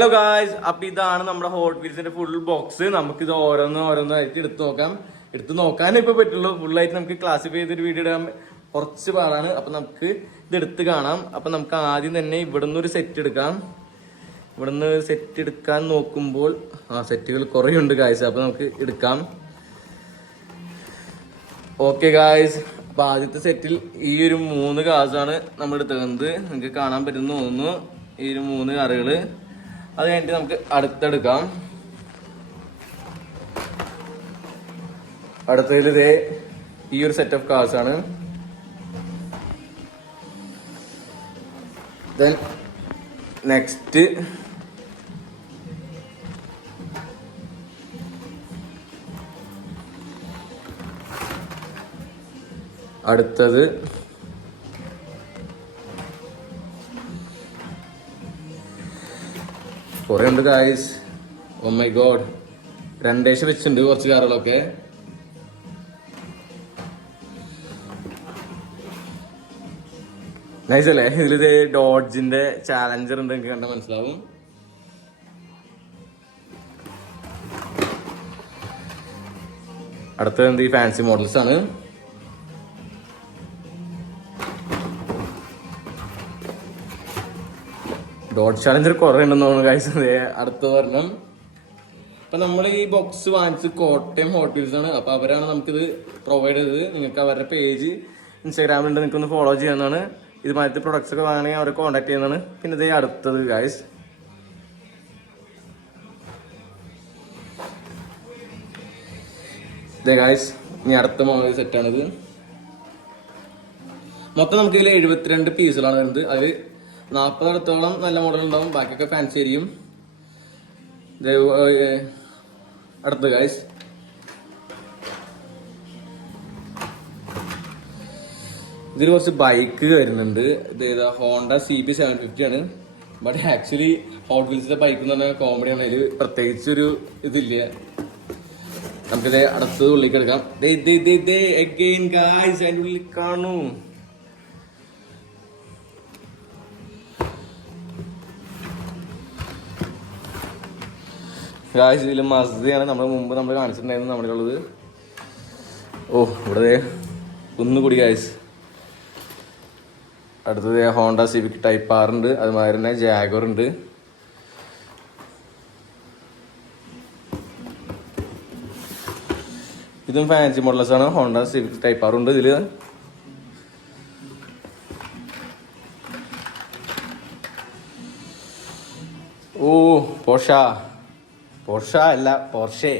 Hello guys, അപ്പൊ ഇതാണ് നമ്മുടെ ഹോട്ട് വീൽസിന്റെ ഫുൾ ബോക്സ്. നമുക്ക് ഇത് ഓരോന്നായിട്ട് എടുത്ത് നോക്കാനേ ഇപ്പൊ പറ്റുള്ളൂ. ഫുള്ളായിട്ട് നമുക്ക് ക്ലാസിഫൈ ചെയ്തൊരു വീഡിയോ ഇടാൻ കുറച്ച് പാടാണ്. അപ്പൊ നമുക്ക് ഇത് എടുത്ത് കാണാം. അപ്പൊ നമുക്ക് ആദ്യം തന്നെ ഇവിടുന്ന് ഒരു സെറ്റ് എടുക്കാം. ഇവിടുന്ന് സെറ്റ് എടുക്കാൻ നോക്കുമ്പോൾ സെറ്റുകൾ കുറേ ഉണ്ട് ഗായ്സ്. അപ്പൊ നമുക്ക് എടുക്കാം. ഓക്കെ ഗായ്സ്, അപ്പൊ ആദ്യത്തെ സെറ്റിൽ ഈ ഒരു 3 കാർസാണ് നമ്മൾ എടുത്തത്. നിങ്ങൾക്ക് കാണാൻ പറ്റുന്ന തോന്നുന്നു ഈ ഒരു 3 കാറുകള്. അത് കഴിഞ്ഞിട്ട് നമുക്ക് അടുത്തെടുക്കാം. അടുത്തതിൽ ഇതേ ഈ ഒരു സെറ്റ് ഓഫ് കാർസ് ആണ്. ദെൻ നെക്സ്റ്റ് അടുത്തത് കുറെ ഉണ്ട് ഗായ്സ്. ഓ മൈ ഗോഡ്, 2 വെച്ചിട്ടുണ്ട് കുറച്ച് കാറുകളൊക്കെ. നൈസ് അല്ലേ? ഇതിലിത് ഡോഡ്ജിന്റെ ചാലഞ്ചർ ഉണ്ട്, എനിക്ക് കണ്ടാൽ മനസ്സിലാവും. അടുത്തത് എന്ത്, ഈ ഫാൻസി മോഡൽസ് ആണ്. ഡോഡ്ജ് ചാലഞ്ചർ കുറെ ഉണ്ടെന്ന് തോന്നുന്നു ഗൈസ്. അടുത്ത പറഞ്ഞം അപ്പൊ നമ്മൾ ഈ ബോക്സ് വാങ്ങിച്ച് കോട്ടയം ഹോട്ട് വീൽസ് ആണ്. അപ്പൊ അവരാണ് നമുക്കിത് പ്രൊവൈഡ് ചെയ്തത്. നിങ്ങൾക്ക് അവരുടെ പേജ് ഇൻസ്റ്റാഗ്രാമിലുണ്ട്, നിങ്ങൾക്ക് ഒന്ന് ഫോളോ ചെയ്യാവുന്നതാണ്. ഇതുമാതിരത്തെ പ്രൊഡക്ട്സ് ഒക്കെ വാങ്ങണമെങ്കിൽ അവരെ കോൺടാക്ട് ചെയ്യുന്നതാണ്. പിന്നെ ഇതേ അടുത്തത് ഗൈസ്, ഇതേ ഗൈസ്, ഇനി അടുത്ത മോഡൽ സെറ്റാണിത്. മൊത്തം നമുക്ക് ഇതിൽ 72 പീസുകളാണ് വരുന്നത്. അതിൽ 40 അടുത്തോളം നല്ല മോഡൽ ഉണ്ടാവും, ബാക്കിയൊക്കെ ഫാൻസി ആയിരിക്കും. അടുത്ത ഗൈസ്, ഇതിൽ കുറച്ച് ബൈക്ക് വരുന്നുണ്ട്. ഇത് ഏതാ, ഹോണ്ട CB 750 ആണ്. ബട്ട് ആക്ച്വലി ഹോട്ട് വീൽസിന്റെ ബൈക്ക് എന്ന് പറഞ്ഞാൽ കോമഡിയാണ്. ഇതിൽ പ്രത്യേകിച്ചൊരു ഇതില്ല. നമുക്കിത് അടുത്തത് ഉള്ളിലേക്ക് എടുക്കാം. അഗൈൻ ഗൈസ്, അതിൻ്റെ ഉള്ളിൽ കാണൂ. ഗായ്സ്, ഇതിൽ മസ്തിയാണ് നമ്മൾ മുമ്പ് കാണിച്ചിട്ടുണ്ടായിരുന്നു നമ്മുടെ ഉള്ളത്. ഓ, ഇവിടെ ഒന്നുകൂടി ഗായ്സ്. അടുത്തത് ഹോണ്ട സിവിക് ടൈപ്പ് R ഉണ്ട്. അതുമാതിരി തന്നെ ജാഗോർ ഉണ്ട്. ഇതും ഫാൻസി മോഡൽസ് ആണ്. ഹോണ്ട സിവിക് ടൈപ്പ് R ഉണ്ട് ഇതില്. ഓ, പോർഷ അല്ല, പോർഷെ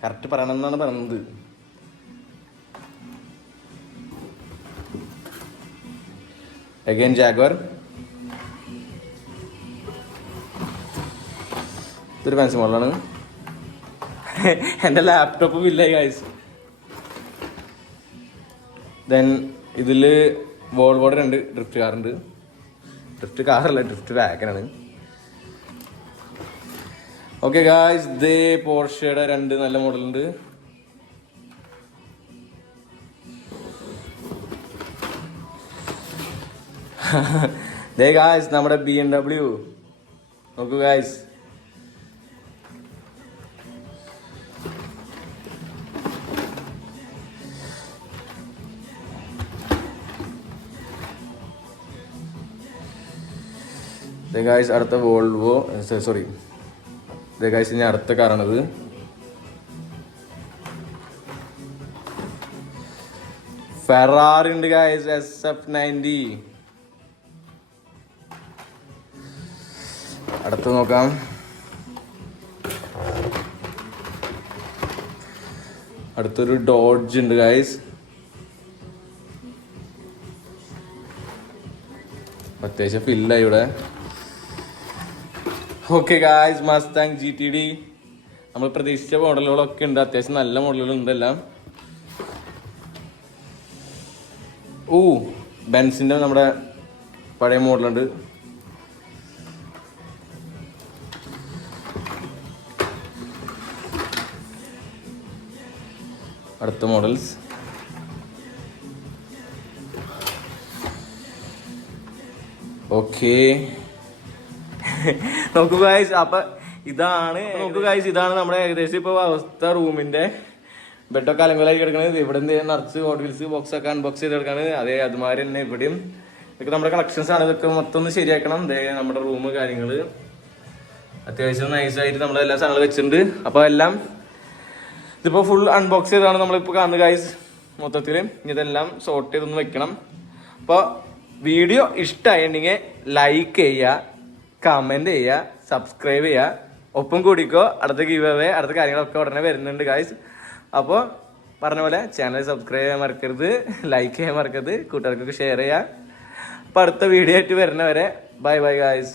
കറക്റ്റ് പറയണം എന്നാണ് പറയുന്നത്. Again Jaguar. ഇതൊരു ഫാൻസി മോഡലാണ്. എൻ്റെ ലാപ്ടോപ്പ് വില്ലായി ഗൈസ്. ദെൻ ഇതില് വോൾവോയുടെ 2 ഡ്രിഫ്റ്റ് കാറുണ്ട്. ഡ്രിഫ്റ്റ് കാറല്ല, ഡ്രിഫ്റ്റ് വാഗനാണ്. ഓക്കെ ഗായ്സ്, ദേ പോർഷയുടെ 2 നല്ല മോഡലുണ്ട്. ദേ ഗായ്സ്, നമ്മുടെ BMW നോക്കൂ ഗായ്സ്. ദേ ഗായ്സ്, അടുത്ത വോൾവോ, സോറി ഗൈസ്, ഇനി അടുത്ത കാറാണിത്. ഫെറാറി ഉണ്ട് ഗൈസ്, SF90. അടുത്ത് നോക്കാം. അടുത്തൊരു ഡോഡ്ജ് ഉണ്ട് ഗൈസ്. അത്യാവശ്യം ഫില്ലായി ഇവിടെ. Okay guys, Mustang GTD. നമ്മൾ പ്രതീക്ഷിച്ച മോഡലുകളൊക്കെ ഉണ്ട്. അത്യാവശ്യം നല്ല മോഡലുകൾ ഉണ്ട് എല്ലാം. ഓ, ബെൻസിന്റെ നമ്മുടെ പഴയ മോഡലുണ്ട്. അടുത്ത മോഡൽസ് ഓക്കെ നോക്കൂ ഗായ്സ്. അപ്പൊ ഇതാണ് ഇതാണ് നമ്മുടെ ഏകദേശം ഇപ്പൊ അവസ്ഥ. റൂമിന്റെ ബെഡൊക്കെ അലങ്കോലായി കിടക്കണത്. ഇവിടെ നിറച്ച് ഹോട്ട് വീൽസ് ബോക്സ് ഒക്കെ അൺബോക്സ് ചെയ്ത് കിടക്കാണ്. അതേ അതുമാതിരി തന്നെ ഇവിടെയും. ഇതൊക്കെ നമ്മുടെ കളക്ഷൻസ് ആണ്. ഇതൊക്കെ മൊത്തം ഒന്ന് ശരിയാക്കണം. നമ്മുടെ റൂം കാര്യങ്ങള് അത്യാവശ്യം നൈസായിട്ട് നമ്മുടെ എല്ലാ സാധനങ്ങളും വെച്ചിട്ടുണ്ട്. അപ്പൊ എല്ലാം ഇതിപ്പോ ഫുൾ അൺബോക്സ് ചെയ്താണ് നമ്മളിപ്പോ കാണുന്നത് ഗൈസ്. മൊത്തത്തില് ഇതെല്ലാം സോർട്ട് ചെയ്തൊന്ന് വെക്കണം. അപ്പൊ വീഡിയോ ഇഷ്ടമായിട്ടുണ്ടെങ്കിൽ ലൈക്ക് ചെയ്യുക, കമന്റ് ചെയ്യുക, സബ്സ്ക്രൈബ് ചെയ്യുക. ഒപ്പം കൂടിക്കോ, അടുത്ത ഗീവ് അവേ അടുത്ത കാര്യങ്ങളൊക്കെ ഉടനെ വരുന്നുണ്ട് ഗൈസ്. അപ്പോൾ പറഞ്ഞ പോലെ ചാനൽ സബ്സ്ക്രൈബ് ചെയ്യാൻ മറക്കരുത്, ലൈക്ക് ചെയ്യാൻ മറക്കരുത്, കൂട്ടുകാർക്കൊക്കെ ഷെയർ ചെയ്യുക. അപ്പോൾ അടുത്ത വീഡിയോ ആയിട്ട് വരുന്നവരെ ബൈ ബൈ ഗൈസ്.